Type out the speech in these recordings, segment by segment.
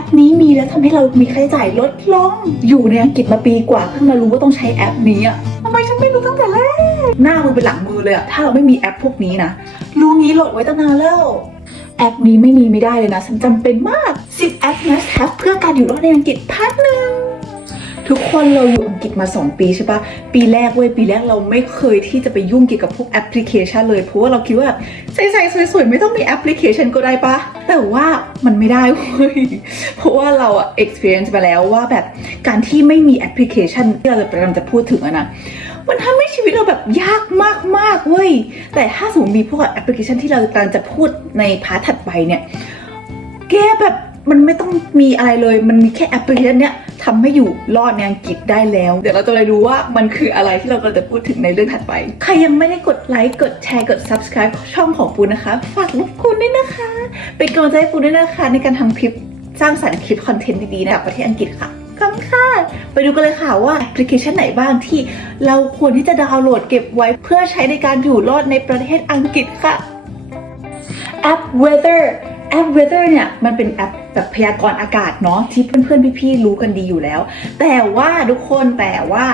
ปนี้มีแล้วทำให้เรามีค่าใช้จ่ายลดลง อยู่ในอังกฤษมาปีกว่าเพิ่งมารู้ว่าต้องใช้แอปนี้อะทำไมฉันไม่รู้ตั้งแต่แรก หน้ามือเป็นหลังมือเลยอะถ้าเราไม่มีแอปพวกนี้นะ รู้งี้โหลดไว้ตั้งนานแล้วแอปนี้ไม่มีไม่ได้เลยนะ ฉันจำเป็นมาก 10 แอป must have เพื่อการอยู่รอดในอังกฤษพาร์ทหนึ่ง ทุกคนเราอยู่อังกฤษมา 2 ปีใช่ปะปีแรกเว้ยปีแรกเราไม่เคยที่จะไปยุ่งเกี่ยวกับพวกแอปพลิเคชันเลย เพราะว่าเราคิดว่าใส่ๆสวยๆ ไม่ต้องมีแอปพลิเคชันก็ได้ปะแต่ว่ามันไม่ได้เว้ยเพราะว่าเราอะ experience มาแล้วว่าแบบการที่ไม่มีแอปพลิเคชันที่เราจะกำลังจะพูดถึงอะนะมันทำให้ชีวิตเราแบบยากมากๆเว้ย แต่ถ้าสมมติมีพวกแอปพลิเคชันที่เรากำลังจะพูดในพาร์ทถัดไปเนี่ย แกแบบ มันไม่ต้องมีอะไรเลย มันมีแค่แอปพลิเคชันเนี้ยทำให้อยู่รอดในอังกฤษได้แล้ว เดี๋ยวเราจะไปดูว่ามันคืออะไรที่เรากำลังจะพูดถึงในเรื่องถัดไป ใครยังไม่ได้กดไลค์กดแชร์กด subscribe ช่องของปูนะคะ ฝากรบกวนด้วยนะคะ เป็นกำลังใจให้ปูด้วยนะคะ ในการทำคลิปสร้างสรรค์คลิปคอนเทนต์ดีๆในประเทศอังกฤษค่ะขอบคุณค่ะไปดูกันเลยค่ะว่าแอปพลิเคชันไหนบ้างที่เราควรที่จะดาวน์โหลดเก็บไว้เพื่อใช้ในการอยู่รอดในประเทศอังกฤษค่ะแอป Weather แอป Weather เนี่ยมันเป็นแอป แบบพยากรณ์อากาศเนาะที่เพื่อนๆพี่ๆรู้กันดีอยู่แล้ว แต่ว่าทุกคนแต่ว่า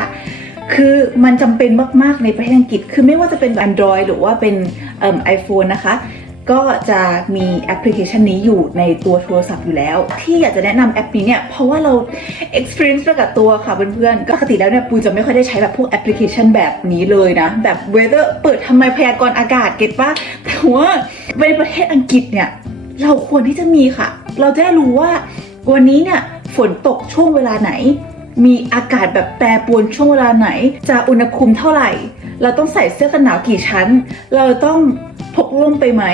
คือมันจำเป็นมาก ๆ ในประเทศอังกฤษ คือไม่ว่าจะเป็น Android หรือว่าเป็นเอ่อ iPhone นะคะ ก็จะมีแอปพลิเคชันนี้อยู่ในตัวโทรศัพท์อยู่แล้ว ที่อยากจะแนะนำแอปนี้เนี่ย เพราะว่าเรา experience มากับตัวค่ะเพื่อนๆก็ปกติแล้วเนี่ยปูจะไม่ค่อยได้ใช้แบบพวกแอปพลิเคชันแบบนี้เลยนะ แบบ weather เปิดทำไมพยากรณ์อากาศเก็ตปะแต่ว่าในประเทศอังกฤษเนี่ย เราควรที่จะมีค่ะ เราจะได้รู้ว่าวันนี้เนี่ยฝนตกช่วงเวลาไหน มีอากาศแบบแปรปรวนช่วงเวลาไหน จะอุณหภูมิเท่าไหร่ เราต้องใส่เสื้อกันหนาวกี่ชั้น เราต้องพกร่มไปไหม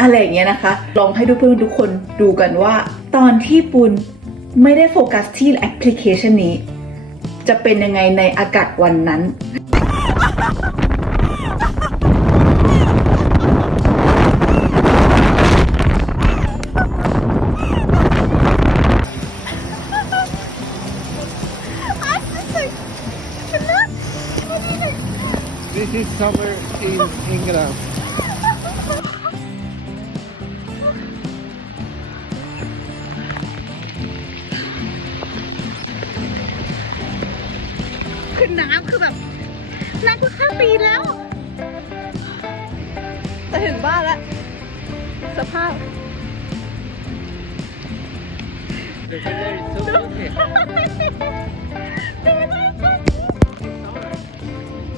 อะไรอย่างเงี้ยนะคะ ลองให้ทุกเพื่อนทุกคนดูกันว่า ตอนที่ปุณไม่ได้โฟกัสที่แอปพลิเคชันนี้ จะเป็นยังไงในอากาศวันนั้น This is summer in England. คือน้ำคือแบบน้ำเพิ่งข้ามปีนแล้ว แต่ถึงบ้านแล้ว สภาพ The weather is so lovely.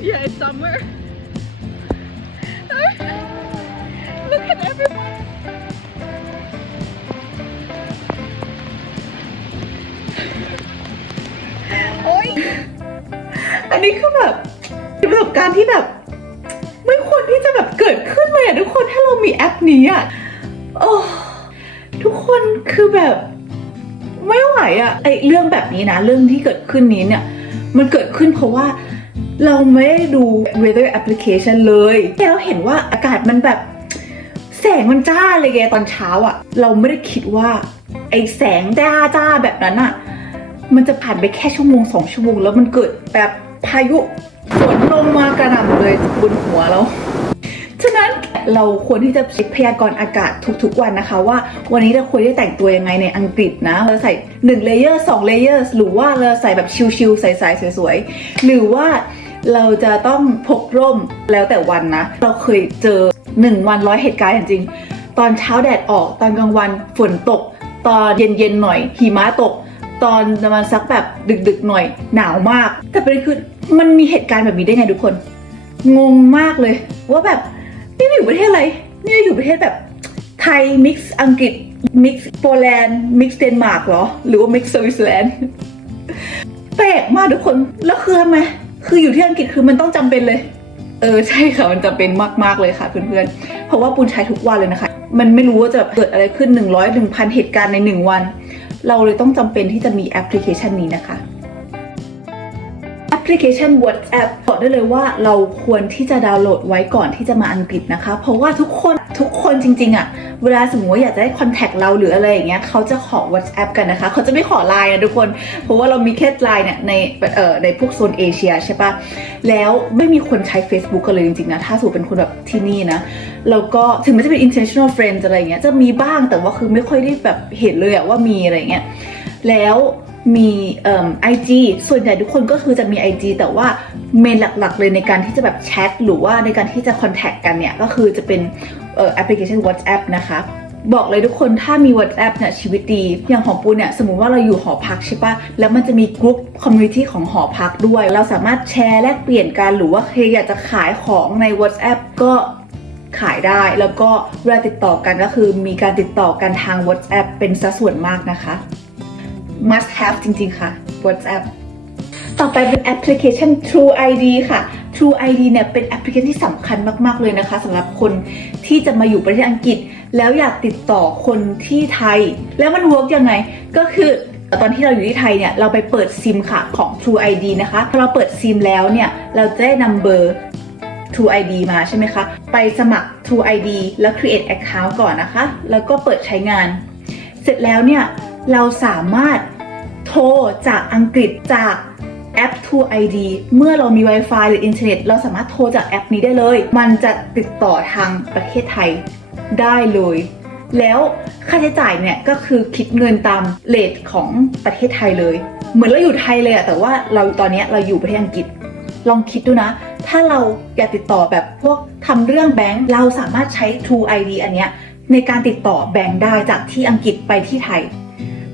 Yeah, it's summer. โอ๊ยอันนี้คือแบบเป็นประสบการณ์ที่แบบ ไม่ควรที่จะแบบเกิดขึ้นเลยอะทุกคนถ้าเรามีแอปนี้อะโอ้ทุกคนคือแบบไม่ไหวอะไอเรื่องแบบนี้นะเรื่องที่เกิดขึ้นนี้เนี่ย มันเกิดขึ้นเพราะว่าเราไม่ได้ดู weather application เลยแต่เราเห็นว่าอากาศมันแบบ แสงมันจ้าเลยแกตอนเช้าอะเราไม่ได้คิดว่า ไอแสงจ้าจ้าแบบนั้นอะมันจะผ่านไปแค่ชั่วโมงสองชั่วโมง แล้วมันเกิดแบบพายุฝนลงมากระหน่ำเลยบนหัวเราฉะนั้นเราควรที่จะเช็คพยากรณ์อากาศทุกๆวันนะคะ ว่าวันนี้เราควรที่จะแต่งตัวยังไงในอังกฤษนะ เราใส่1เลเยอร์2เลเยอร์หรือว่าเราใส่แบบชิลๆใสๆสวยๆหรือว่าเราจะต้องพกร่มแล้วแต่วันนะ เราเคยเจอ 1 วันร้อยเหตุการณ์จริงๆ ตอนเช้าแดดออกตอนกลางวันฝนตก ตอนเย็นๆหน่อยหิมะตก ตอนประมาณสักแบบดึกๆหน่อยหนาวมาก แต่ประเด็นคือมันมีเหตุการณ์แบบนี้ได้ไงทุกคน งงมากเลย ว่าแบบนี่อยู่ประเทศอะไรนี่อยู่ประเทศแบบไทยมิกซ์อังกฤษมิกซ์โปแลนด์มิกซ์เดนมาร์กเหรอ หรือว่ามิกซ์สวิตเซอร์แลนด์แปลกมากทุกคน แล้วคือทำไมคืออยู่ที่อังกฤษคือมันต้องจำเป็นเลย เออใช่ค่ะมันจะเป็นมากๆเลยค่ะเพื่อนๆ เพราะว่าปูนใช้ทุกวันเลยนะคะ มันไม่รู้ว่าจะเกิดอะไรขึ้น 100 1,000 เหตุการณ์ใน 1 วัน เราเลยต้องจำเป็นที่จะมีแอปพลิเคชันนี้นะคะ พลิเคชัน WhatsApp บอกได้เลยว่าเราควรที่จะดาวน์โหลดไว้ก่อนที่จะมาอังกฤษนะคะ เพราะว่าทุกคนทุกคนจริง ๆอะเวลาสมมติว่าอยากจะได้คอนแทคเราหรืออะไรอย่างเงี้ยเขาจะขอ WhatsApp กันนะคะ เขาจะไม่ขอไลน์นะทุกคน เพราะว่าเรามีแค่ไลน์เนี่ยในเอ่อในพวกโซนเอเชียใช่ปะแล้วไม่มีคนใช้ Facebook กันเลยจริงๆนะ ถ้าสูเป็นคนแบบที่นี่นะแล้วก็ถึงแม้จะเป็น international friends อะไรอย่างเงี้ยจะมีบ้างแต่ว่าคือไม่ค่อยได้แบบเห็นเลยอะว่ามีอะไรเงี้ยแล้ว มีเอ่อ IG ส่วนใหญ่ทุกคนก็คือจะมี IG แต่ว่าเมนหลักๆเลยในการที่จะแบบแชทหรือว่าในการที่จะคอนแทคกันเนี่ย ก็คือจะเป็นแอปพลิเคชัน WhatsApp นะคะบอกเลยทุกคนถ้ามี WhatsApp เนี่ยชีวิตดี อย่างของปูเนี่ย สมมุติว่าเราอยู่หอพักใช่ปะแล้วมันจะมีกลุ่มคอมมูนิตี้ของหอพักด้วย เราสามารถแชร์แลกเปลี่ยนกัน หรือว่าใครอยากจะขายของใน WhatsApp ก็ขายได้ แล้วก็เวลาติดต่อกันก็คือมีการติดต่อกันทาง WhatsApp เป็นสัดส่วนมากนะคะ must have จริง ๆ ค่ะ WhatsApp ต่อไปเป็นแอปพลิเคชัน True ID ค่ะ True ID เนี่ยเป็นแอปพลิเคชันที่สำคัญมาก ๆ เลยนะคะสำหรับคนที่จะมาอยู่ประเทศอังกฤษ แล้วอยากติดต่อคนที่ไทย แล้วมัน work ยังไง ก็คือตอนที่เราอยู่ที่ไทยเนี่ยเราไปเปิดซิมค่ะของ True ID นะคะพอเราเปิดซิมแล้วเนี่ยเราจะได้นำเบอร์ True ID มาใช่ไหมคะ ไปสมัคร True ID แล้ว create account ก่อนนะคะ แล้วก็เปิดใช้งาน เสร็จแล้วเนี่ยเราสามารถ โทรจากอังกฤษจากแอป True ID เมื่อเรามี Wi-Fi หรืออินเทอร์เน็ต เราสามารถโทรจากแอปนี้ได้เลย มันจะติดต่อทางประเทศไทยได้เลย แล้วค่าใช้จ่ายเนี่ยก็คือคิดเงินตามเลทของประเทศไทยเลย เหมือนเราอยู่ไทยเลยอะแต่ว่าเราตอนนี้เราอยู่ประเทศอังกฤษ ลองคิดดูนะ ถ้าเราอยากติดต่อแบบพวกทำเรื่องแบงก์เราสามารถใช้ True ID อันเนี้ยในการติดต่อแบงก์ได้จากที่อังกฤษไปที่ไทย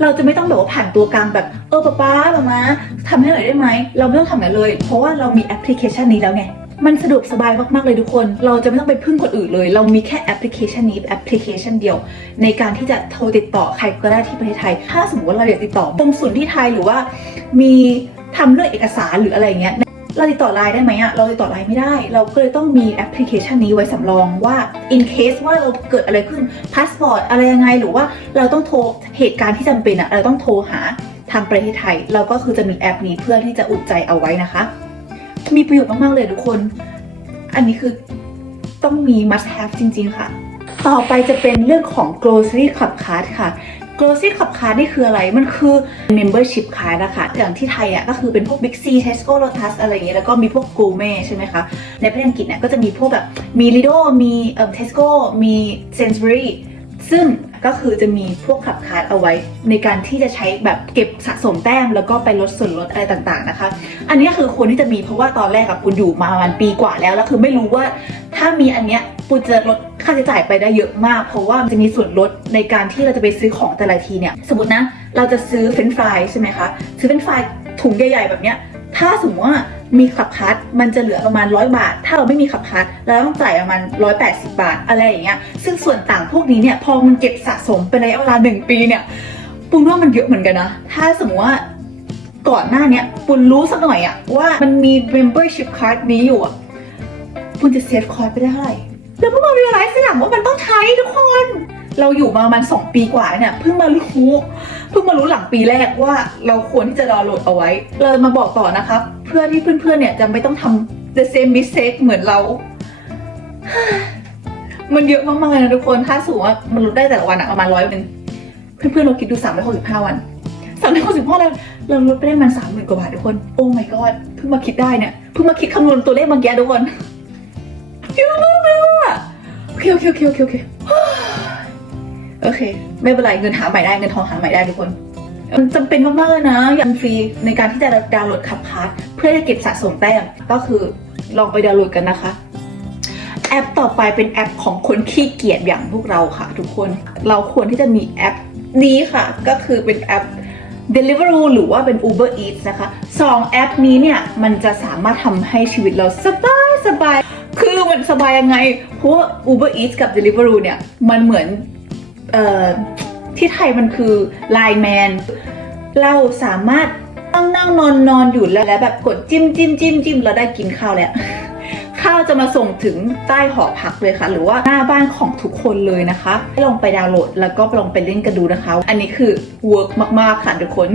เราจะไม่ต้องแบบว่าผ่านตัวกลางแบบเออป๊าป๊าป๊ามาทำให้หน่อยได้ไหม เราไม่ต้องทำแบบเลย เพราะว่าเรามีแอปพลิเคชันนี้แล้วไงมันสะดวกสบายมาก ๆ เลยทุกคน เราจะไม่ต้องไปพึ่งคนอื่นเลย เรามีแค่แอปพลิเคชันนี้แอปพลิเคชันเดียว ในการที่จะโทรติดต่อใครก็ได้ที่ประเทศไทย ถ้าสมมติว่าเราอยากติดต่อกรมสุลที่ไทยหรือว่า มีทำเรื่องเอกสารหรืออะไรเงี้ย เราติดต่อไลน์ได้ไหมอะเราติดต่อไลน์ไม่ได้ เราก็เลยต้องมีแอปพลิเคชันนี้ไว้สำรองว่า in case ว่าเราเกิดอะไรขึ้นพาสปอร์ตอะไรยังไง หรือว่าเราต้องโทรเหตุการณ์ที่จำเป็นอะเราต้องโทรหาทางประเทศไทย เราก็คือจะมีแอปนี้เพื่อที่จะอุดใจเอาไว้นะคะ มีประโยชน์มากๆเลยทุกคน อันนี้คือต้องมี must have จริง ๆ ค่ะ ต่อไปจะเป็นเรื่องของ grocery club card ค่ะ grocery club card นี่คืออะไร มันคือ membership card นะคะ อย่างที่ไทยอะก็คือเป็นพวก Big C Tesco Lotus อะไรอย่างเงี้ย แล้วก็มีพวก Gourmet ใช่ไหมคะ ในประเทศอังกฤษเนี่ยก็จะมีพวกแบบ มี Lido มีเอ่อ Tesco มี Sainsbury ซึ่งก็คือจะมีพวกขับคาร์ดเอาไว้ ในการที่จะใช้แบบเก็บสะสมแต้ม แล้วก็ไปลดส่วนลดอะไรต่างๆนะคะ อันนี้คือควรที่จะมีเพราะว่าตอนแรกกับคุณอยู่มาประมาณปีกว่าแล้ว แล้วคือไม่รู้ว่า ถ้ามีอันเนี้ยปุณจะลดค่าใช้จ่ายไปได้เยอะมาก เพราะว่ามันจะมีส่วนลดในการที่เราจะไปซื้อของแต่ละทีเนี่ย สมมตินะ เราจะซื้อเฟรนฟรายใช่ไหมคะ ซื้อเฟรนฟรายถุงใหญ่ ๆ แบบเนี้ย ถ้าสมมติว่ามีขับคัดมันจะเหลือประมาณ100บาท ถ้าเราไม่มีขับคัดเราต้องจ่ายประมาณ180บาทอะไรอย่างเงี้ย ซึ่งส่วนต่างพวกนี้เนี่ยพอมันเก็บสะสมเป็นระยะเวลาหนึ่งปีเนี่ยปุณว่ามันเยอะเหมือนกันนะ ถ้าสมมติว่าก่อนหน้าเนี้ยปุณรู้สักหน่อยอะว่ามันมี membership card นี้อยู่อะ ปุณจะเซฟคอยไปได้เท่าไหร่แล้วเพิ่งมาเรียลไลซ์ทีหลังว่ามันต้องใช้ทุกคน เราอยู่มาประมาณสองปีกว่าเนี่ยเพิ่งมารู้เพิ่งมารู้หลังปีแรกว่าเราควรที่จะดาวน์โหลดเอาไว้ เรามาบอกต่อนะคะเพื่อที่เพื่อนๆเนี่ยจะไม่ต้องทำ the same mistake เหมือนเรา มันเยอะมากๆเลยนะทุกคนถ้าสูงว่ามันลดได้แต่ละวันอะประมาณร้อยหนึ่งเพื่อนๆเราคิดดูสามร้อยหกสิบห้าวันสามร้อยหกสิบห้าวันเราลดไปได้มันสามหมื่นกว่าบาททุกคน โอ้ my god เพิ่งมาคิดได้เนี่ยเพิ่งมาคิดคำนวณตัวเลขเมื่อกี้ทุกคน เยอะมากเลยว่ะโอเคโอเคโอเคโอเคโอเคโอเค ไม่เป็นไรเงินหาใหม่ได้เงินทองหาใหม่ได้ทุกคน มันจำเป็นมากๆเลยนะยังฟรีในการที่จะดาวน์โหลดขับคาร์ดเพื่อจะเก็บสะสมแต้มก็คือลองไปดาวน์โหลดกันนะคะแอปต่อไปเป็นแอปของคนขี้เกียจอย่างพวกเราค่ะ ทุกคนเราควรที่จะมีแอปนี้ค่ะ ก็คือเป็นแอป Deliveroo หรือว่าเป็น Uber Eats นะคะสองแอปนี้เนี่ย มันจะสามารถทำให้ชีวิตเราสบายสบาย มันสบายยังไง เพราะว่า Uber Eats กับ Deliveroo เนี่ย มันเหมือนเอ่อที่ไทยมันคือไลน์แมนเราสามารถนั่งนั่งนอนนอนอยู่แล้วแล้วแบบกดจิ้มจิ้มจิ้มจิ้มเราได้กินข้าวแล้วข้าวจะมาส่งถึงใต้หอพักเลยค่ะ หรือว่าหน้าบ้านของทุกคนเลยนะคะลองไปดาวน์โหลดแล้วก็ลองไปเล่นกันดูนะคะ อันนี้คือเวิร์กมากๆค่ะทุกคน